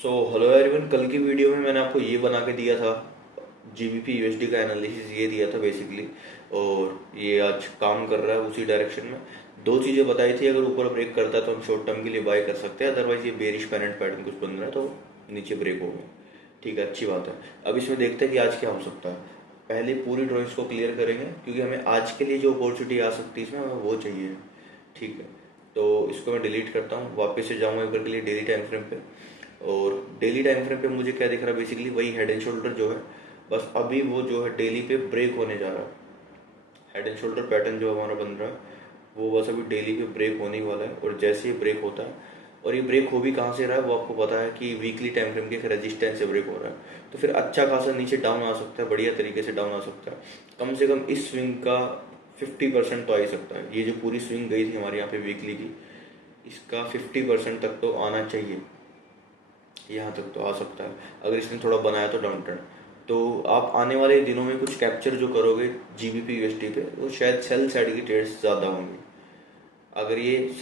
So hello everyone, कल की video में मैंने आपको ये बना के दिया था, जीबीपी यूएसडी का एनालिसिस ये दिया था बेसिकली। और ये आज काम कर रहा है उसी डायरेक्शन में। दो चीज़ें बताई थी, अगर ऊपर ब्रेक करता है तो हम शॉर्ट टर्म के लिए बाय कर सकते हैं, अदरवाइज ये बेरिश पेनेंट पैटर्न कुछ बन रहा है तो नीचे ब्रेक हो गया। ठीक है, अच्छी बात है। अब इसमें देखते हैं कि आज क्या हो सकता है। पहले पूरी ड्रॉइंग्स को क्लियर करेंगे क्योंकि हमें आज के लिए जो अपॉर्चुनिटी आ सकती है इसमें हमें वो चाहिए। ठीक है, तो इसको मैं डिलीट करता हूँ, वापस से जाऊँगा एक बार के लिए डेली टाइम फ्रेम पे। और डेली टाइम फ्रेम पे मुझे क्या दिख रहा है, बेसिकली वही हेड एंड शोल्डर जो है, बस अभी वो जो है डेली पे ब्रेक होने जा रहा है। हेड एंड शोल्डर पैटर्न जो हमारा बन रहा है वो बस अभी डेली पे ब्रेक होने ही वाला है। और जैसे ही ब्रेक होता है, और ये ब्रेक हो भी कहाँ से रहा है वो आपको पता है कि वीकली टाइम फ्रेम के एक रेजिस्टेंस से ब्रेक हो रहा है, तो फिर अच्छा खासा नीचे डाउन आ सकता है, बढ़िया तरीके से डाउन आ सकता है। कम से कम इस स्विंग का 50% तो आ ही सकता है। ये जो पूरी स्विंग गई थी हमारे यहाँ पे वीकली की, इसका 50% तक तो आना चाहिए, यहाँ तक तो आ सकता है अगर इसने थोड़ा बनाया तो डाउन ट्रेंड। तो आप आने वाले दिनों में कुछ कैप्चर जो करोगे जीबीपी यूएसडी पे, वो शायद सेल साइड की ट्रेड्स ज़्यादा होंगी। अगर ये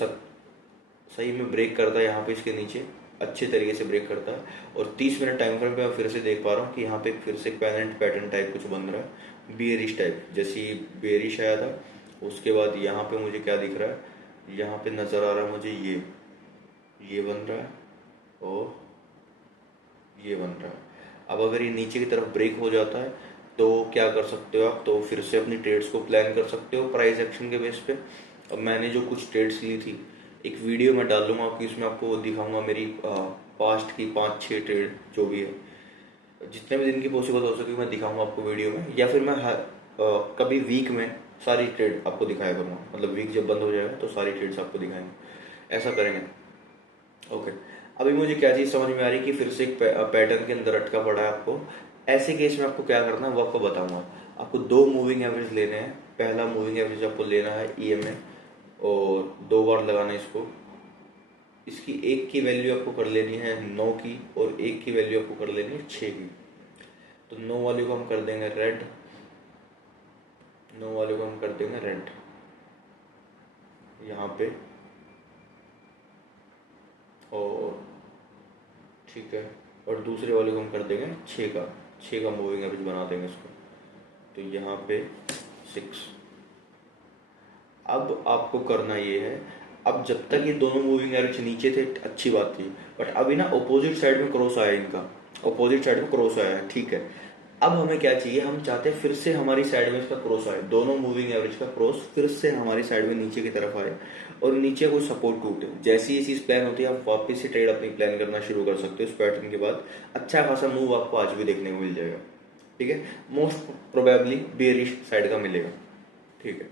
सही में ब्रेक करता है यहाँ पे इसके नीचे, अच्छे तरीके से ब्रेक करता है, और 30 मिनट टाइम फ्रेम पे मैं फिर से देख पा रहा हूँ कि यहाँ पे फिर से पेनेंट पैटर्न टाइप कुछ बन रहा है, बियरिश टाइप, जैसी बेरिश आया था। उसके बाद यहाँ पे मुझे क्या दिख रहा है, यहाँ पे नज़र आ रहा है मुझे ये बन रहा है और ये बन रहा है। अब अगर ये नीचे की तरफ ब्रेक हो जाता है तो क्या कर सकते हो आप, तो फिर से अपनी ट्रेड्स को प्लान कर सकते हो प्राइस एक्शन के बेस पे। अब मैंने जो कुछ ट्रेड्स ली थी, एक वीडियो मैं डाल दूंगा आपकी, उसमें आपको दिखाऊंगा मेरी पास्ट की 5-6 ट्रेड जो भी है, जितने भी दिन की पॉसिबल हो सके मैं दिखाऊंगा आपको वीडियो में, या फिर मैं कभी वीक में सारी ट्रेड आपको दिखाया करूँगा, मतलब वीक जब बंद हो जाएगा तो सारी ट्रेड्स आपको दिखाएंगे, ऐसा करेंगे। ओके, अभी मुझे क्या चीज़ समझ में आ रही कि फिर से एक पैटर्न के अंदर अटका पड़ा है आपको। ऐसे केस में आपको क्या करना है वो आपको बताऊंगा। आपको दो मूविंग एवरेज लेने हैं। पहला मूविंग एवरेज आपको लेना है ईएमए, और 2 बार लगाना है इसको। इसकी एक की वैल्यू आपको कर लेनी है 9 की, और एक की वैल्यू आपको कर लेनी है 6 की। तो 9 वाले को हम कर देंगे रेड, 9 वाले को हम कर देंगे रेड यहाँ पे। और ठीक है, और दूसरे वाले को हम कर देंगे 6 का मूविंग एवरेज बना देंगे इसको। तो यहाँ पे 6। अब आपको करना ये है, अब जब तक ये दोनों मूविंग एवरेज नीचे थे अच्छी बात थी, बट अभी ना अपोजिट साइड में क्रॉस आया इनका, अपोजिट साइड में क्रॉस आया है। ठीक है, अब हमें क्या चाहिए, हम चाहते हैं फिर से हमारी साइड में इसका क्रॉस आए, दोनों मूविंग एवरेज का क्रॉस फिर से हमारी साइड में नीचे की तरफ आए, और नीचे कोई सपोर्ट टूटे। जैसी ये चीज़ प्लान होती है आप वापस से ट्रेड अपनी प्लान करना शुरू कर सकते हो। उस पैटर्न के बाद अच्छा खासा मूव आपको आज भी देखने को मिल जाएगा। ठीक है, मोस्ट प्रोबेबली बेरिश साइड का मिलेगा। ठीक है,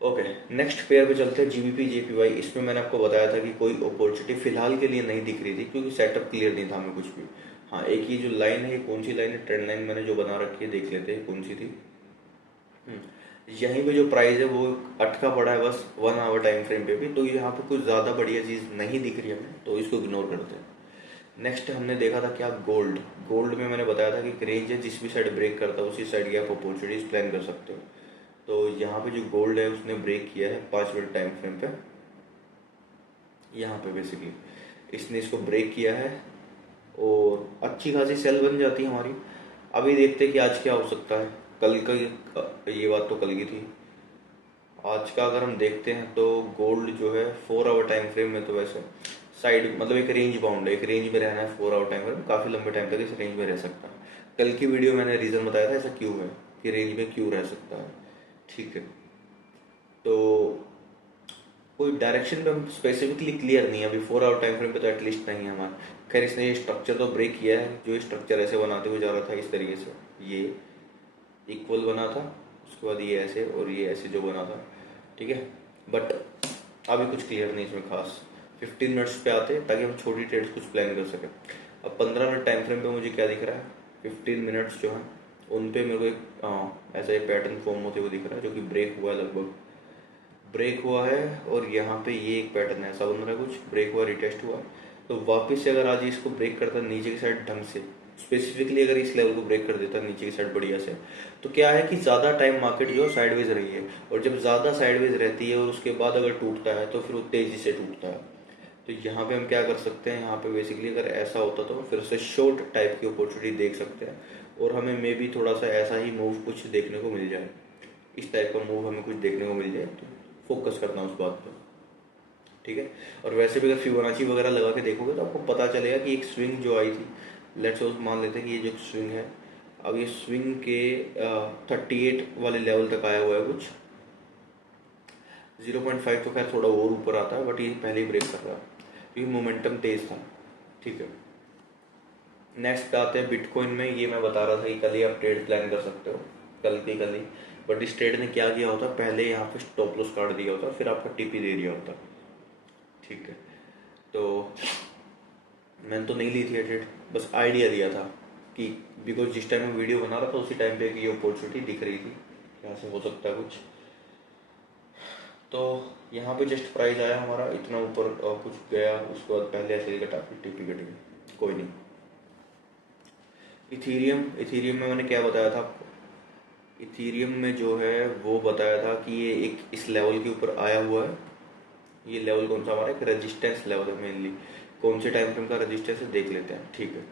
ओके, नेक्स्ट पेयर पे चलते हैं जीबीपी जेपीवाई। इसमें मैंने आपको बताया था कि कोई अपॉर्चुनिटी फिलहाल के लिए नहीं दिख रही थी क्योंकि सेटअप क्लियर नहीं था हमें कुछ भी। हाँ, एक ये जो लाइन है, ये कौन सी लाइन है, ट्रेंड लाइन मैंने जो बना रखी है, देख लेते हैं कौन सी थी। यहीं पे जो प्राइस है वो अटका पड़ा है बस 1 आवर टाइम फ्रेम पे भी, तो यहाँ पे कुछ ज़्यादा बढ़िया चीज़ नहीं दिख रही हमें, तो इसको इग्नोर करते हैं। नेक्स्ट हमने देखा था क्या, गोल्ड। गोल्ड में मैंने बताया था कि एक रेंज है, जिस भी साइड ब्रेक करता है उसी साइड की आप अपॉर्चुनिटीज प्लान कर सकते हो। तो यहाँ पे जो गोल्ड है उसने ब्रेक किया है 5 मिनट टाइम फ्रेम पे। यहाँ पे बेसिकली इसने इसको ब्रेक किया है और अच्छी खासी सेल बन जाती है हमारी। अभी देखते हैं कि आज क्या हो सकता है। कल का ये बात तो कल की थी, आज का अगर हम देखते हैं तो गोल्ड जो है 4 आवर टाइम फ्रेम में तो वैसे साइड, मतलब एक रेंज बाउंड है, एक रेंज में रहना है। 4 आवर टाइम फ्रेम काफ़ी लंबे टाइम तक इस रेंज में रह सकता है। कल की वीडियो मैंने रीज़न बताया था ऐसा क्यों है, कि रेंज में क्यों रह सकता है। ठीक है, तो कोई डायरेक्शन पे हम स्पेसिफिकली क्लियर नहीं है अभी 4 आवर टाइम फ्रेम पे, तो एटलीस्ट नहीं है हमारा। खैर, इसने ये स्ट्रक्चर तो ब्रेक किया है, जो स्ट्रक्चर ऐसे बनाते हुए जा रहा था इस तरीके से, ये इक्वल बना था, उसके बाद ये ऐसे और ये ऐसे जो बना था। ठीक है, बट अभी कुछ क्लियर नहीं इसमें खास। 15 मिनट्स पे आते हैं ताकि हम छोटी ट्रेड्स कुछ प्लान कर सकें। अब 15 मिनट टाइम फ्रेम पे मुझे क्या दिख रहा है, 15 मिनट्स जो है उन पे मेरे को एक ऐसा एक पैटर्न फॉर्म होते हुए दिख रहा है, जो कि ब्रेक हुआ है, लगभग ब्रेक हुआ है। और यहाँ पे ये एक पैटर्न ऐसा बन रहा है, कुछ ब्रेक हुआ, रिटेस्ट हुआ। तो वापस से अगर आज इसको ब्रेक करता नीचे की साइड ढंग से, स्पेसिफिकली अगर इस लेवल को ब्रेक कर देता नीचे की साइड बढ़िया से, तो क्या है कि ज़्यादा टाइम मार्केट जो है साइडवेज रही है, और जब ज़्यादा साइडवेज रहती है और उसके बाद अगर टूटता है तो फिर वो तेज़ी से टूटता है। तो यहाँ पे हम क्या कर सकते हैं, यहाँ पे बेसिकली अगर ऐसा होता तो फिर से शॉर्ट टाइप की अपॉर्चुनिटी देख सकते हैं, और हमें मे भी थोड़ा सा ऐसा ही मूव कुछ देखने को मिल जाए, इस टाइप का मूव हमें कुछ देखने को मिल जाए, तो फोकस करना उस बात पर, ठीक है। और वैसे भी अगर फिबोनाची वगैरह लगा के देखोगे तो आपको पता चलेगा कि एक स्विंग जो आई थी, लेट्स सपोज मान लेते हैं कि ये जो स्विंग है, अब ये स्विंग के 38 वाले लेवल तक आया हुआ है कुछ, 0.5 तो खैर थोड़ा और ऊपर आता है, बट ये पहले ही ब्रेक कर रहा है क्योंकि मोमेंटम तेज था, ठीक है। नेक्स्ट आते हैं बिटकॉइन में। ये मैं बता रहा था कि कल ही आप ट्रेड प्लान कर सकते हो, कल ही, बट इस ट्रेड ने क्या किया होता, पहले यहाँ पे स्टॉप लॉस काट दिया होता, फिर आपका टीपी दे दिया होता, ठीक है। तो मैंने तो नहीं ली थी ट्रेड, बस आइडिया दिया था कि बिकॉज जिस टाइम मैं वीडियो बना रहा था उसी टाइम पे ये अपॉर्चुनिटी दिख रही थी, यहाँ से हो सकता है कुछ। तो यहाँ पे जस्ट प्राइस आया हमारा इतना ऊपर, कुछ गया, उसके बाद पहले ऐसे ही घटा, फिर टीपी कट गई, कोई नहीं। इथीरियम में मैंने क्या बताया था आपको, इथीरियम में जो है वो बताया था कि ये एक इस लेवल के ऊपर आया हुआ है। ये लेवल कौन सा हमारा, एक रेजिस्टेंस लेवल है मेनली, कौन से टाइम फ्रेम का रेजिस्टेंस है देख लेते हैं, ठीक है।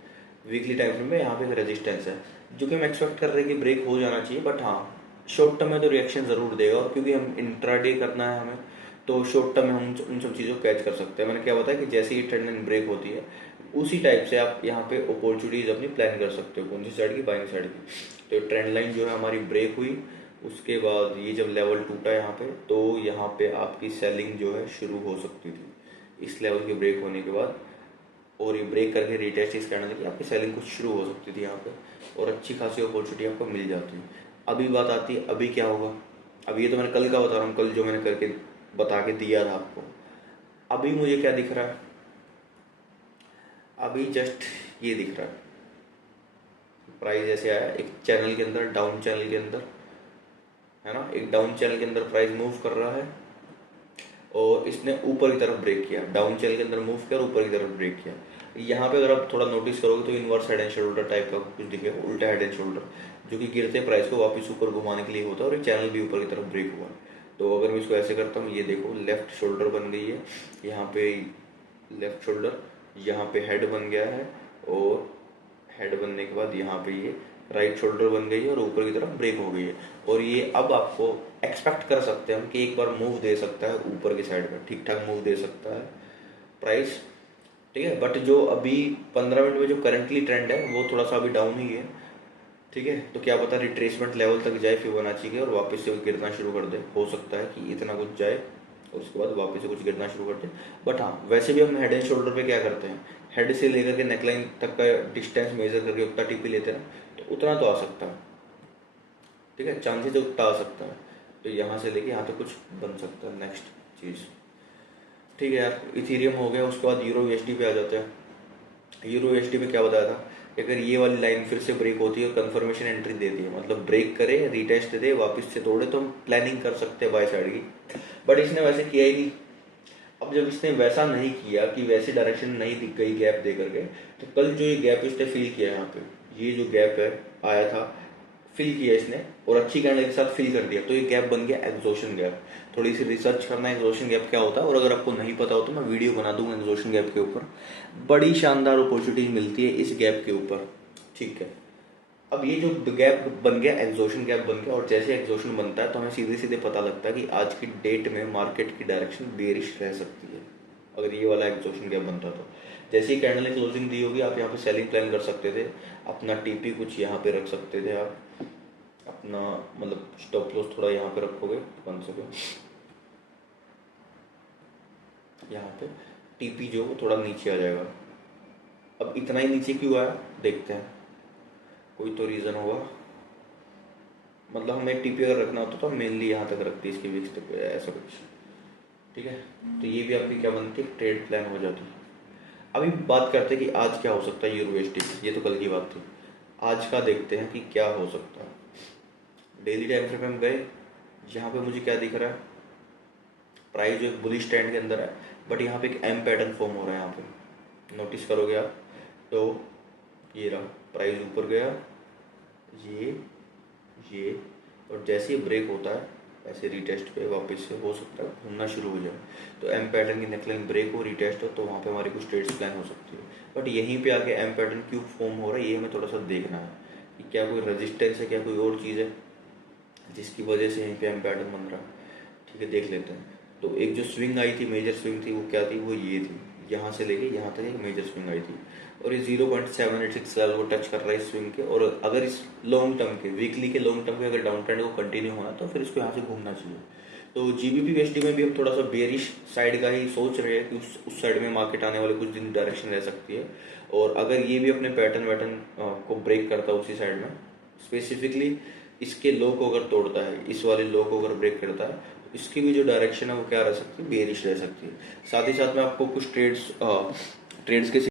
वीकली टाइम फ्रेम में यहाँ पे एक रेजिस्टेंस है जो कि हम एक्सपेक्ट कर रहे हैं कि ब्रेक हो जाना चाहिए, बट हाँ शॉर्ट टर्म में तो रिएक्शन ज़रूर देगा, और क्योंकि हम इंट्राडे करना है हमें, तो शॉर्ट टर्म में हम उन सब चीज़ों को कैच कर सकते हैं। मैंने क्या बताया कि जैसे ही ट्रेंड लाइन ब्रेक होती है उसी टाइप से आप यहाँ पे अपॉर्चुनिटीज अपनी प्लान कर सकते हो, कौन सी साइड की, बाइंग साइड की। तो ट्रेंड लाइन जो है हमारी ब्रेक हुई, उसके बाद ये जब लेवल टूटा यहाँ पे, तो यहाँ पे आपकी सेलिंग जो है शुरू हो सकती थी इस लेवल के ब्रेक होने के बाद, और ये ब्रेक करके रिटेस्ट इस कैंडल की आपकी सेलिंग कुछ शुरू हो सकती थी यहाँ पे, और अच्छी खासी अपॉर्चुनिटी आपको मिल जाती है। अभी बात आती है अभी क्या होगा। अब ये तो मैंने कल का बता रहा हूँ, कल जो मैंने करके बता के दिया था आपको। अभी मुझे क्या दिख रहा है, अभी जस्ट ये दिख रहा है, प्राइस ऐसे आया एक चैनल के अंदर, डाउन चैनल के अंदर, है ना, एक डाउन चैनल के अंदर प्राइस मूव कर रहा है, और इसने ऊपर की तरफ ब्रेक किया, डाउन चैनल के अंदर मूव किया और ऊपर की तरफ ब्रेक किया। यहाँ पे अगर आप थोड़ा नोटिस करोगे तो inverse head and shoulder type का कुछ दिखेगा, उल्टा हेड एंड शोल्डर, जो कि गिरते प्राइस को वापस ऊपर घुमाने के लिए होता है, और एक चैनल भी ऊपर की तरफ ब्रेक हुआ। तो अगर मैं इसको ऐसे करता हूँ, ये देखो लेफ्ट शोल्डर बन गई है यहाँ पे, लेफ्ट शोल्डर, यहाँ पे हेड बन गया है, और हेड बनने के बाद यहाँ पे ये राइट शोल्डर बन गई है, और ऊपर की तरफ ब्रेक हो गई है। और ये अब आपको एक्सपेक्ट कर सकते हैं हम कि एक बार मूव दे सकता है ऊपर की साइड में, ठीक ठाक मूव दे सकता है प्राइस, ठीक है। बट जो अभी 15 मिनट में जो करंटली ट्रेंड है वो थोड़ा सा अभी डाउन ही है, ठीक है। तो क्या पता रिट्रेसमेंट लेवल तक जाए फिबोनाची के, और वापस से गिरना शुरू कर दे, हो सकता है कि इतना कुछ जाए और उसके बाद वापस से कुछ गिरना शुरू कर दे। बट हाँ वैसे भी हम हेड एंड शोल्डर पे क्या करते हैं, हेड से लेकर के नेकलाइन तक का डिस्टेंस मेजर करके उतना टीपी लेते हैं, तो उतना तो आ सकता है, ठीक है, चांसेस उतना आ सकता है। तो यहाँ से लेके यहाँ तक कुछ बन सकता है नेक्स्ट चीज़, ठीक है यार। इथीरियम हो गया, उसके बाद यूरो यूएसडी पे आ जाते हैं। यूरो यूएसडी पे क्या बताया था कि अगर ये वाली लाइन फिर से ब्रेक होती है और कंफर्मेशन एंट्री देती है, मतलब ब्रेक करे, रीटेस्ट दे, वापस से तोड़े, तो हम प्लानिंग कर सकते हैं बाय साइड की। बट इसने वैसे किया ही नहीं। अब जब इसने वैसा नहीं किया कि वैसी डायरेक्शन नहीं दिख गई गैप दे करके, तो कल जो ये गैप इसने फिल किया यहाँ पे, ये जो गैप है आया था, फिल किया इसने और अच्छी कैंडल के साथ फिल कर दिया, तो ये गैप बन गया एग्जॉशन गैप। थोड़ी सी रिसर्च करना एग्जॉशन गैप क्या होता है, और अगर आपको नहीं पता हो तो मैं वीडियो बना दूंगा एग्जॉशन गैप के ऊपर। बड़ी शानदार अपॉर्चुनिटी मिलती है इस गैप के ऊपर, ठीक है। अब ये जो गैप बन गया, एग्जॉशन गैप बन गया, और जैसे एग्जॉशन बनता है तो हमें सीधे सीधे पता लगता है कि आज की डेट में मार्केट की डायरेक्शन बेरिश रह सकती है अगर ये वाला एग्जॉशन गैप बनता। तो जैसे ही कैंडल ने क्लोजिंग दी होगी, आप यहाँ पे सेलिंग प्लान कर सकते थे, अपना टीपी कुछ यहाँ पे रख सकते थे आप, अपना मतलब स्टॉप लॉस थोड़ा यहाँ पे रखोगे, 1 सेकेंड, यहाँ पे टीपी जो थोड़ा नीचे आ जाएगा। अब इतना ही नीचे क्यों आया देखते हैं, कोई तो रीज़न होगा। मतलब हमें टीपी अगर रखना होता तो मेनली यहाँ तक रखती है, इसकी विक्स तक ऐसा कुछ, ठीक है। तो ये भी आपकी क्या बनती है, ट्रेड प्लान हो जाती है। अभी बात करते हैं कि आज क्या हो सकता है यूरो यूएसडी, ये तो कल की बात थी, आज का देखते हैं कि क्या हो सकता है। डेली टाइम फ्रेम में हम गए, यहाँ पे मुझे क्या दिख रहा है, प्राइस जो एक बुलिश ट्रेंड के अंदर है, बट यहाँ पे एक एम पैटर्न फॉर्म हो रहा है, यहाँ पे नोटिस करोगे आप तो ये रहा, प्राइस ऊपर गया, ये और जैसे ही ब्रेक होता है ऐसे रिटेस्ट पे वापस से हो सकता है घूमना शुरू हो जाए, तो एम पैटर्न की नेकलाइन ब्रेक हो, रिटेस्ट हो, तो वहाँ पे हमारी कुछ ट्रेड्स प्लान हो सकती है। बट यहीं पे आके एम पैटर्न क्यों फॉर्म हो रहा है ये हमें थोड़ा सा देखना है कि क्या कोई रेजिस्टेंस है, क्या कोई और चीज़ है जिसकी वजह से यहीं पे एम पैटर्न बन रहा है। ठीक है, देख लेते हैं। तो एक जो स्विंग आई थी, मेजर स्विंग थी, वो क्या थी, वो ये थी, यहाँ से लेके यहाँ तक एक मेजर स्विंग आई थी और ये 0.786 लेवल को टच कर रहा है इस स्विंग के। और अगर इस लॉन्ग टर्म के, वीकली के लॉन्ग टर्म के अगर डाउन ट्रेंड को कंटिन्यू होना तो फिर इसको यहाँ से घूमना चाहिए। तो जीबीपी यूएसडी में भी हम थोड़ा सा बेरिश साइड का ही सोच रहे हैं कि उस साइड में मार्केट आने वाले कुछ दिन डायरेक्शन रह सकती है। और अगर ये भी अपने पैटर्न वैटर्न को ब्रेक करता है उसी साइड में, स्पेसिफिकली इसके लो को अगर तोड़ता है, इस वाले लो को अगर ब्रेक करता है, तो इसकी भी जो डायरेक्शन है वो क्या रह सकती है, बेरिश रह सकती है। साथ ही साथ में आपको कुछ ट्रेड्स के